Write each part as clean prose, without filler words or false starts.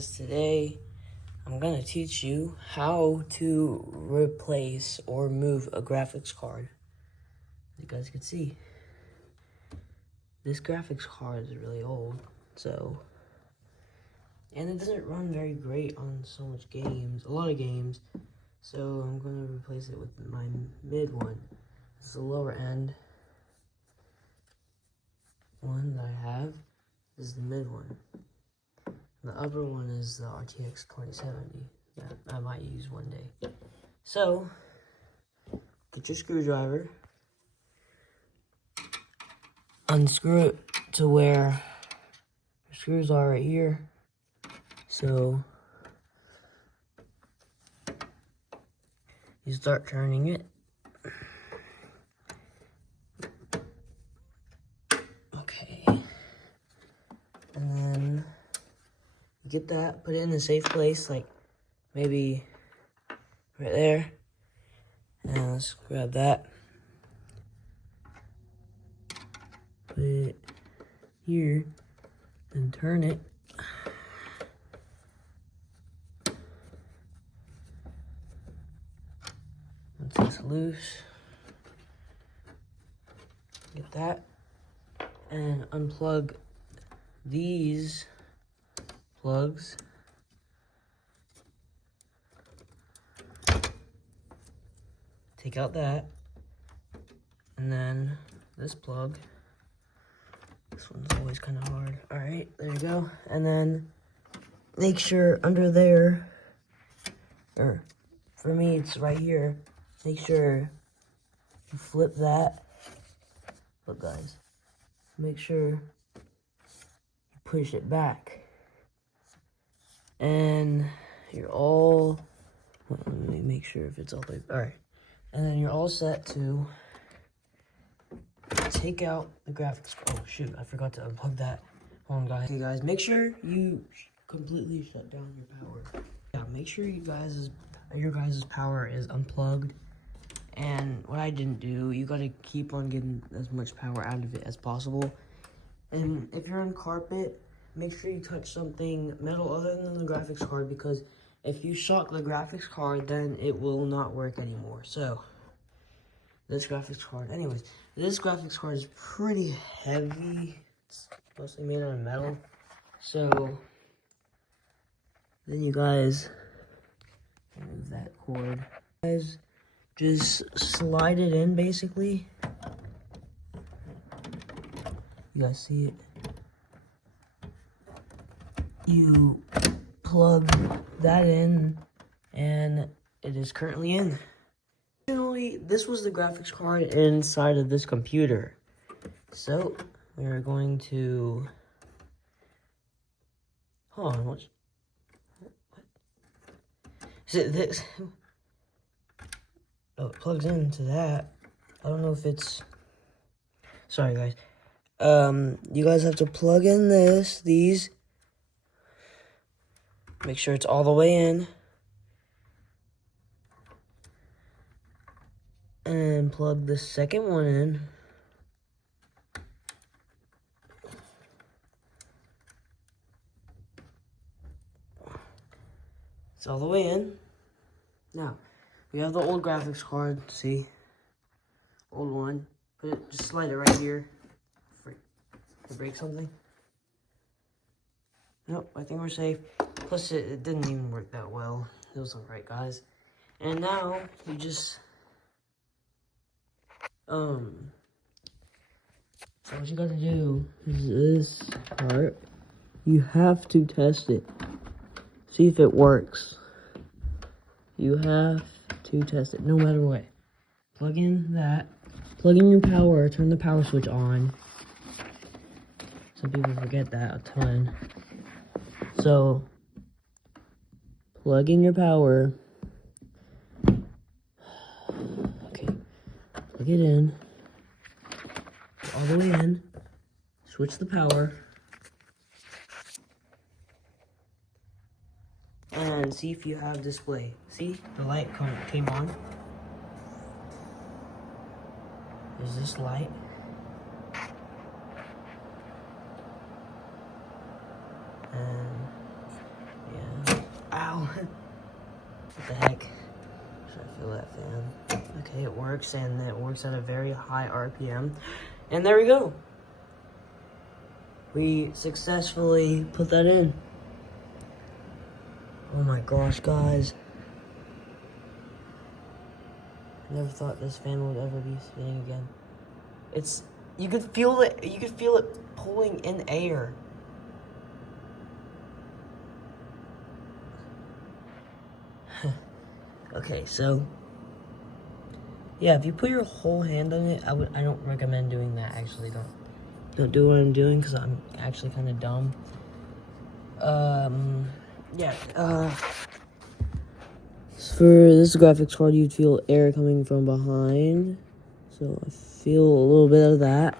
guys, today I'm gonna teach you how to replace or move a graphics card. As you guys can see, this graphics card is really old, and it doesn't run very great on a lot of games, so I'm gonna replace it with my mid one. This is the lower end one that I have. This is the mid one. The upper one is the RTX 2070 that I might use one day. So, get your screwdriver, unscrew it to where your screws are right here. So, you start turning it. Okay. And then get that, put it in a safe place, like maybe right there. And let's grab that. Put it here and turn it. Once it's loose, get that. And unplug these plugs. Take out that. And then this plug. This one's always kind of hard. Alright, there you go. And then make sure under there, or for me it's right here, make sure you flip that. Look guys, make sure you push it back. And you're all, let me make sure if it's all the way, alright. And then you're all set to take out the graphics. Oh shoot, I forgot to unplug that. Hold on guys. Okay guys, make sure you completely shut down your power. Yeah, make sure your guys' power is unplugged. And what I didn't do, you gotta keep on getting as much power out of it as possible. And if you're on carpet, make sure you touch something metal other than the graphics card, because if you shock the graphics card, then it will not work anymore. So, this graphics card, anyways, this graphics card is pretty heavy. It's mostly made out of metal. So, then you guys remove that cord. Guys, just slide it in basically. You guys see it? You plug that in, and it is currently in. Originally, this was the graphics card inside of this computer. So, we're going to... Hold on, what? Is it this? Oh, it plugs into that. I don't know if it's... Sorry, guys. You guys have to plug in these. Make sure it's all the way in. And plug the second one in. It's all the way in. Now, we have the old graphics card, see? Old one. Just slide it right here. To break something. Nope, I think we're safe. Plus, it didn't even work that well. It was alright, guys. And now, you just... So what you gotta do is this part. You have to test it. See if it works. You have to test it, no matter what. Plug in that. Plug in your power. Turn the power switch on. Some people forget that a ton. So, plug in your power. Okay, plug it in. All the way in. Switch the power. And see if you have display. See, the light came on. There's this light. And the heck? Should I feel that fan? Okay, it works, and it works at a very high RPM. And there we go. We successfully put that in. Oh my gosh, guys. I never thought this fan would ever be spinning again. You could feel it pulling in air. Okay, so yeah, if you put your whole hand on it, I don't recommend doing that. Actually, don't do what I'm doing because I'm actually kind of dumb. Yeah. For this graphics card, you'd feel air coming from behind. So I feel a little bit of that.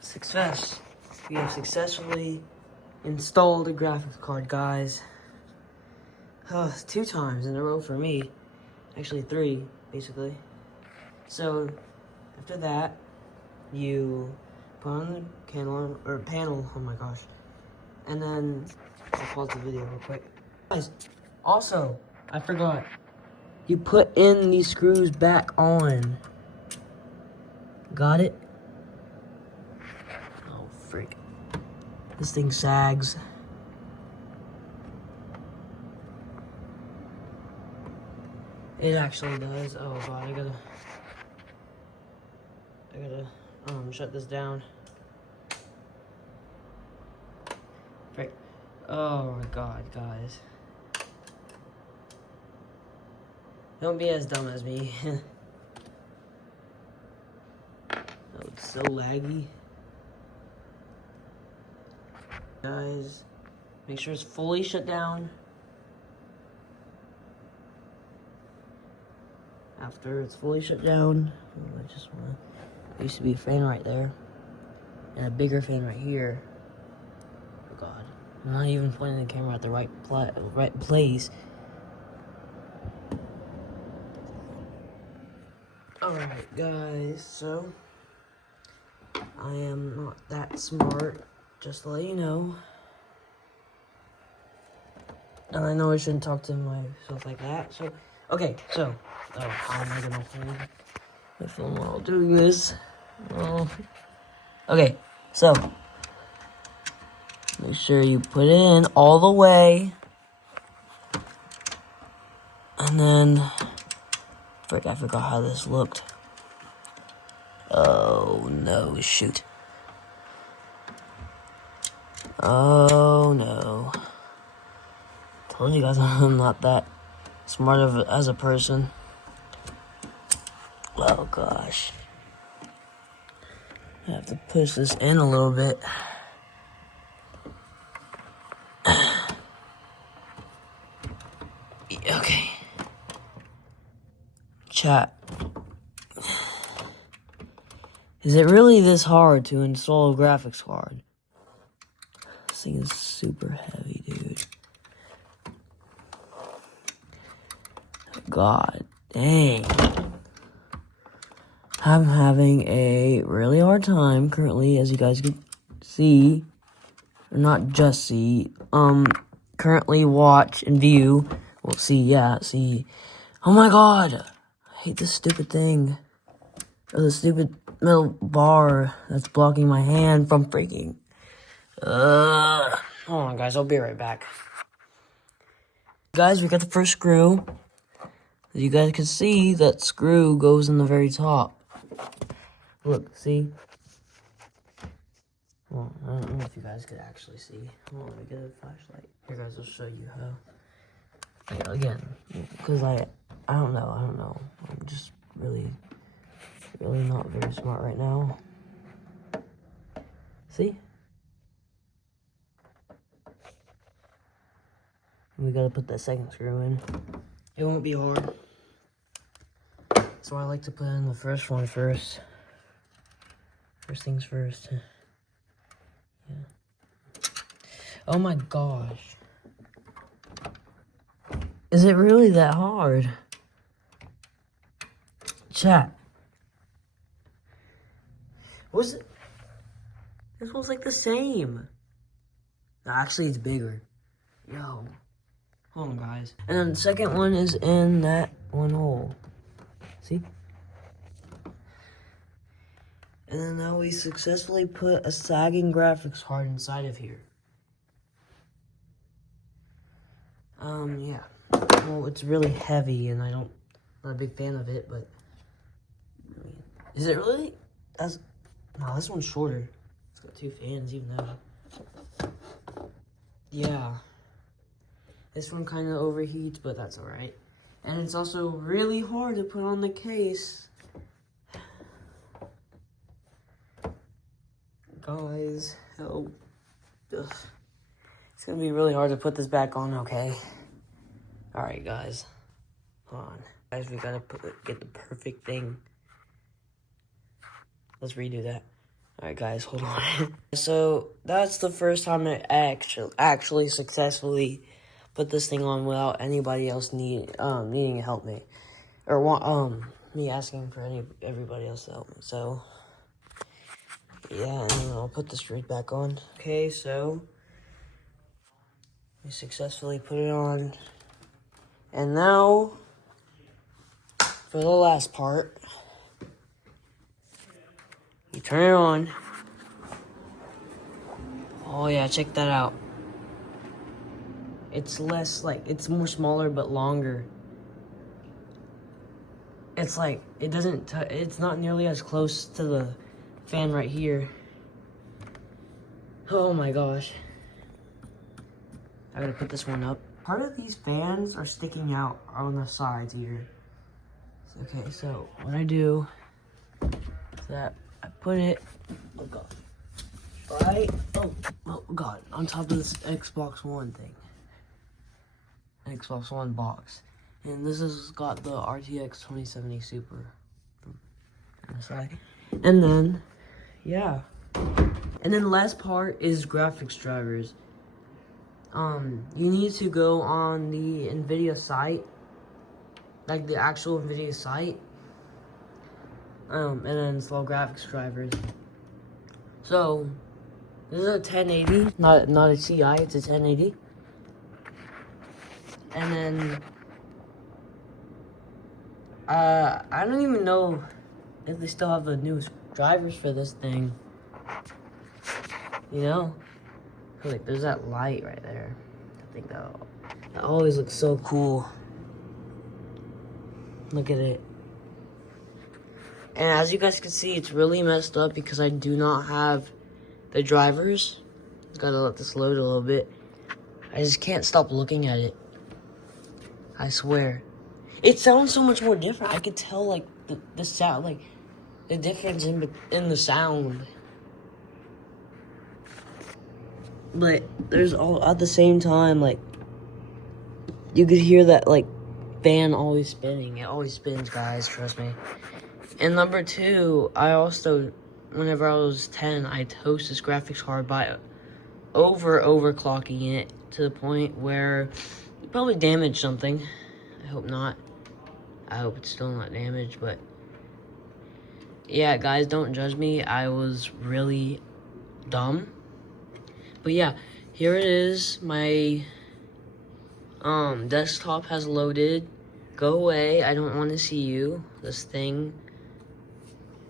Success. We have successfully installed a graphics card, guys. 2 times in a row for me. Actually 3, basically. So after that, you put on the panel, oh my gosh. And then I'll pause the video real quick. Guys, also, I forgot. You put in these screws back on. Got it? Oh, freak. This thing sags. It actually does. Oh god, I gotta shut this down. Frick. Oh my god, guys. Don't be as dumb as me. Oh, it's so laggy. Guys, make sure it's fully shut down. After it's fully shut down, I just wanna. There used to be a fan right there, and a bigger fan right here. Oh god, I'm not even pointing the camera at the right place. Alright, guys, so I am not that smart, just to let you know. And I know I shouldn't talk to myself like that, so, okay, so, how am I gonna hold my phone while doing this? Oh. Okay, so, make sure you put it in all the way, and then, frick, I forgot how this looked. Oh, no, shoot. Oh, no. Told you guys I'm not that smart as a person. Oh gosh. I have to push this in a little bit. Okay. Chat. Is it really this hard to install a graphics card? This thing is super heavy, dude. God dang. I'm having a really hard time currently, as you guys can see. Or not just see. Currently watch and view. Well, see. Oh my god! I hate this stupid thing. Or the stupid metal bar that's blocking my hand from freaking. Hold on, guys. I'll be right back. Guys, we got the first screw. As you guys can see, that screw goes in the very top. Look, see? Well, I don't know if you guys could actually see. Hold on, let me get a flashlight. Here, guys, I'll show you how. Again, because I don't know. I'm just really not very smart right now. See? And we gotta put that second screw in. It won't be hard. So I like to put in the first one first. First things first. Yeah. Oh my gosh. Is it really that hard? Chat. Was it? This one's like the same. No, actually, it's bigger. Yo. Hold on, guys. And then the second one is in that one hole. See? And then now we successfully put a sagging graphics card inside of here. Yeah. Well, it's really heavy, and I'm not a big fan of it, but... I mean, is it really? No, this one's shorter. It's got 2 fans, even though... Yeah. This one kind of overheats, but that's alright. And it's also really hard to put on the case. Guys, help. Ugh. It's gonna be really hard to put this back on, okay? Alright, guys. Hold on. Guys, we gotta get the perfect thing. Let's redo that. Alright, guys, hold on. So, that's the first time I actually successfully put this thing on without anybody else needing to help me. Or me asking for everybody else to help me. So, yeah, and then I'll put the straight back on. Okay, so we successfully put it on. And now, for the last part, you turn it on. Oh yeah, check that out. It's less, it's more smaller but longer. It's it's not nearly as close to the fan right here. Oh my gosh. I gotta put this one up. Part of these fans are sticking out on the sides here. Okay, so what I do is that I put it, oh god, right, oh god, on top of this Xbox One thing. Xbox One box. And this has got the RTX 2070 Super on the side. And then, yeah. And then the last part is graphics drivers. You need to go on the NVIDIA site, like the actual NVIDIA site, and then install graphics drivers. So, this is a 1080, not a Ti, it's a 1080. And then, I don't even know if they still have the newest drivers for this thing. You know? Like, there's that light right there. I think that always looks so cool. Look at it. And as you guys can see, it's really messed up because I do not have the drivers. Gotta let this load a little bit. I just can't stop looking at it. I swear. It sounds so much more different. I could tell, like, the sound, like, the difference in the sound. But there's all at the same time, like, you could hear that, like, fan always spinning. It always spins, guys, trust me. And number 2, I also, whenever I was 10, I toast this graphics card by overclocking it to the point where it probably damaged something. I hope not. I hope it's still not damaged, but yeah, guys, don't judge me. I was really dumb. But yeah, here it is. My desktop has loaded. Go away. I don't want to see you. This thing.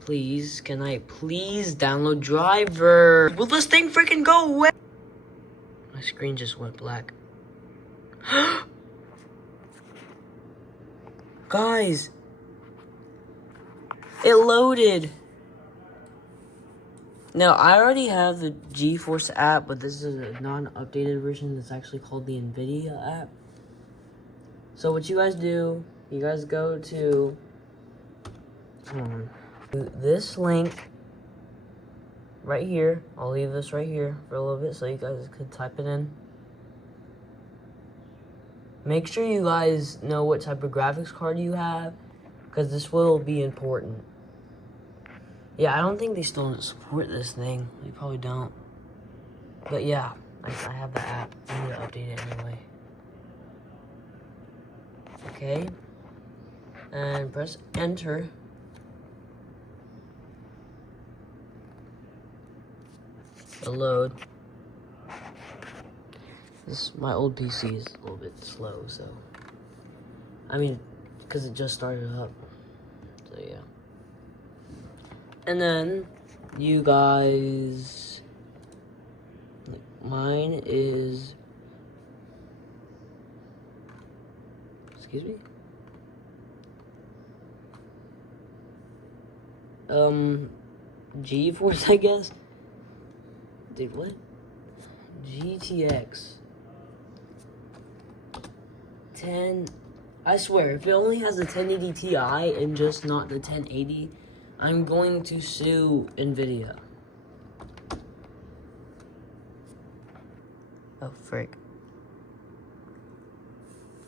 Please, can I please download driver? Will this thing freaking go away? My screen just went black. Guys, it loaded. Now, I already have the GeForce app, but this is a non-updated version that's actually called the NVIDIA app. So what you guys do, you guys go to this link right here. I'll leave this right here for a little bit so you guys could type it in. Make sure you guys know what type of graphics card you have, because this will be important. Yeah, I don't think they still support this thing. They probably don't. But yeah, I have the app. I need to update it anyway. Okay. And press enter. The load. My old PC is a little bit slow, so. I mean, because it just started up. So, yeah. And then, you guys. Mine is. Excuse me? GeForce, I guess. Dude, what? GTX 10. I swear, if it only has the 1080 Ti and just not the 1080, I'm going to sue NVIDIA. Oh, frick.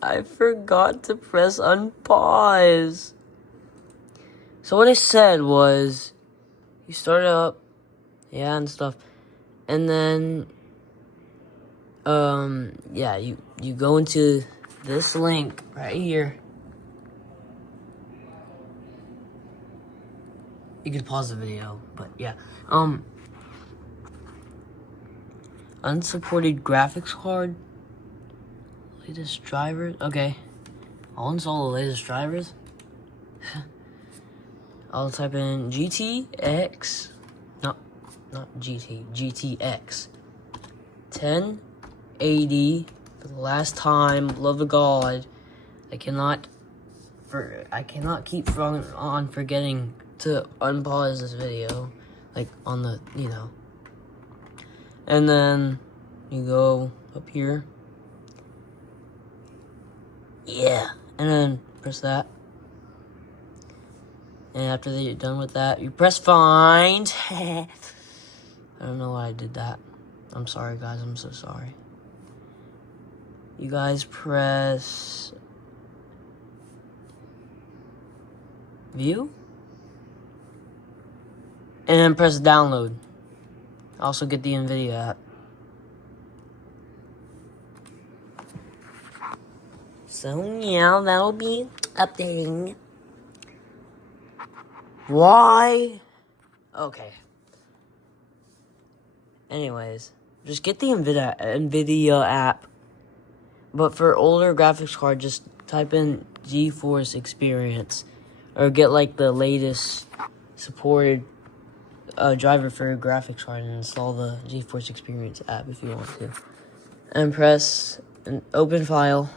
I forgot to press unpause. So what I said was, you start up, yeah, and stuff, and then, yeah, you go into this link right here. You could pause the video, but yeah, unsupported graphics card, latest drivers, okay, I'll install the latest drivers. I'll type in GTX, not GTX 1080 for the last time. Love of God, I cannot keep on forgetting to unpause this video, like on the and then you go up here, yeah, and then press that. And after that you're done with that, you press find. I don't know why I did that. I'm sorry, guys. I'm so sorry. You guys press view. And then press download. Also get the NVIDIA app. So yeah, that'll be updating. Why? Okay. Anyways, just get the NVIDIA app. But for older graphics card, just type in GeForce Experience. Or get like the latest supported driver for your graphics card and install the GeForce Experience app if you want to. And press an open file.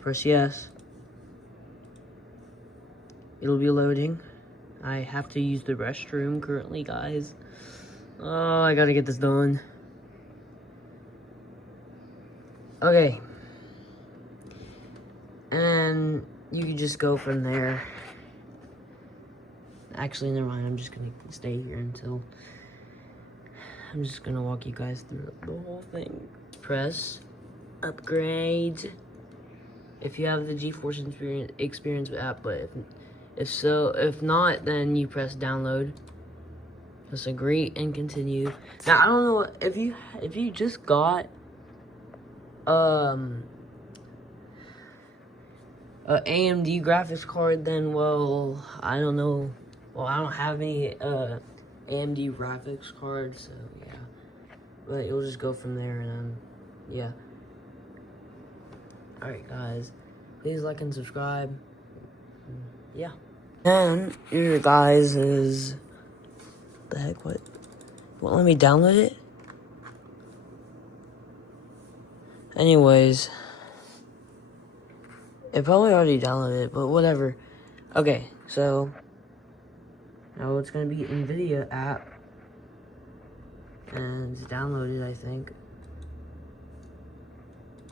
Press yes. It'll be loading. I have to use the restroom currently, guys. Oh, I gotta get this done. Okay. And you can just go from there. Actually, never mind. I'm just gonna stay here until... I'm just gonna walk you guys through the whole thing. Press upgrade if you have the GeForce Experience app, but if not, then you press download. Press agree and continue. Now I don't know if you just got a AMD graphics card, then well, I don't know. Well, I don't have any AMD graphics card, so yeah. But you'll just go from there and then yeah. Alright guys, please like and subscribe. Yeah. And here guys is the heck, what? Won't let me download it? Anyways, it probably already downloaded it, but whatever. Okay, so now it's gonna be NVIDIA app, and it's downloaded, I think.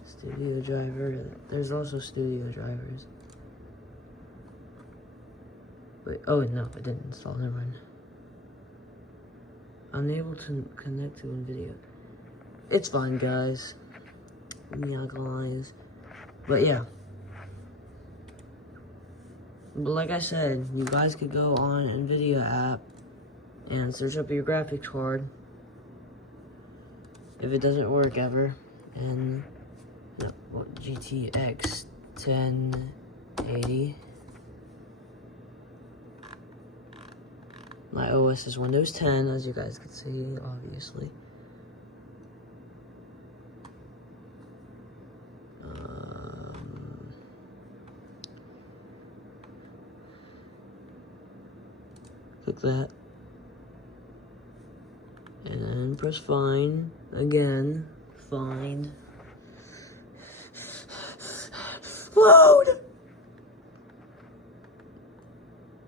Studio driver. There's also studio drivers. Wait, oh no, it didn't install. Never mind. Unable to connect to NVIDIA. It's fine, guys. Guys. But yeah. But like I said, you guys could go on NVIDIA app and search up your graphics card if it doesn't work ever. And no, well, GTX 1080. My OS is Windows 10, as you guys can see, obviously. Click that. And then press find again. Find. Load!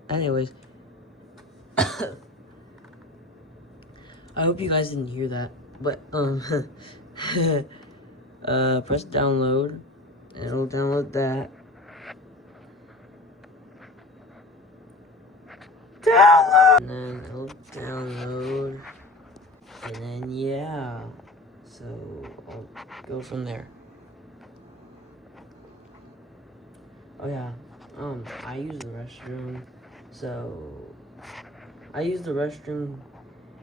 Anyways. I hope you guys didn't hear that. But, press download. And it'll download that. Download! And then it'll download. And then, yeah. So, I'll go from there. Oh, yeah. I use the restroom. So, I use the restroom.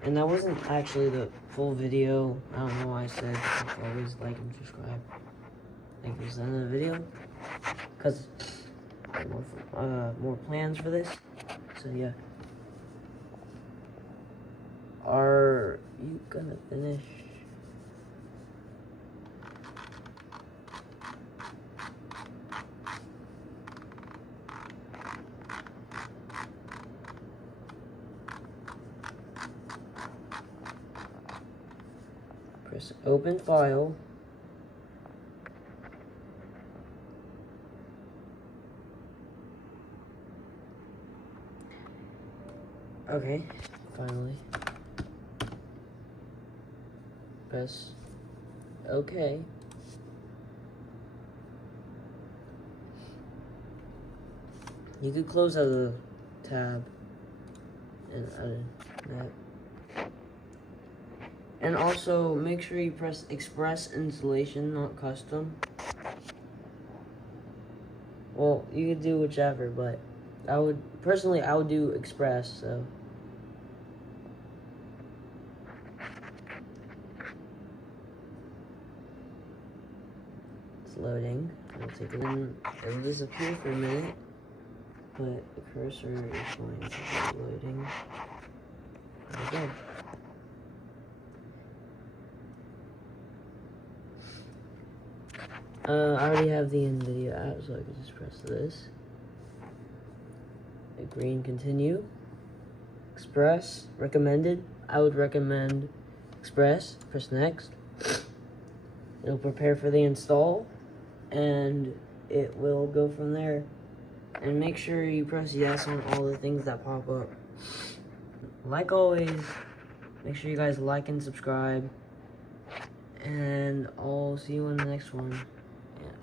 And that wasn't actually the full video. I don't know why I said always like and subscribe. Thank you for the end of the video. Because I have more plans for this. So, yeah. Are you gonna finish? Press open file. Okay, finally. Press OK. You could close out of the tab and edit that. And also make sure you press express installation, not custom. Well, you could do whichever, but I would do express, so. It's loading. It'll take a minute. It'll disappear for a minute, but the cursor is going to be loading. There we go. I already have the NVIDIA app, so I can just press this. Agree and continue. Express, recommended. I would recommend Express. Press next. It'll prepare for the install, and it will go from there. And make sure you press yes on all the things that pop up. Like always, make sure you guys like and subscribe. And I'll see you in the next one.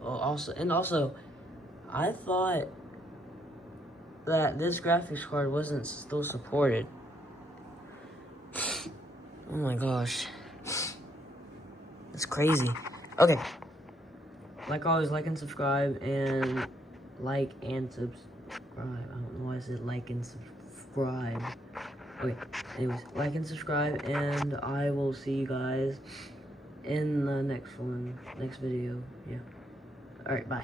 Also, I thought that this graphics card wasn't still supported. Oh my gosh. That's crazy. Okay. Like always, like and subscribe, and like and subscribe. I don't know why I said like and subscribe. Okay, anyways, like and subscribe, and I will see you guys in the next video. Yeah. Alright, bye.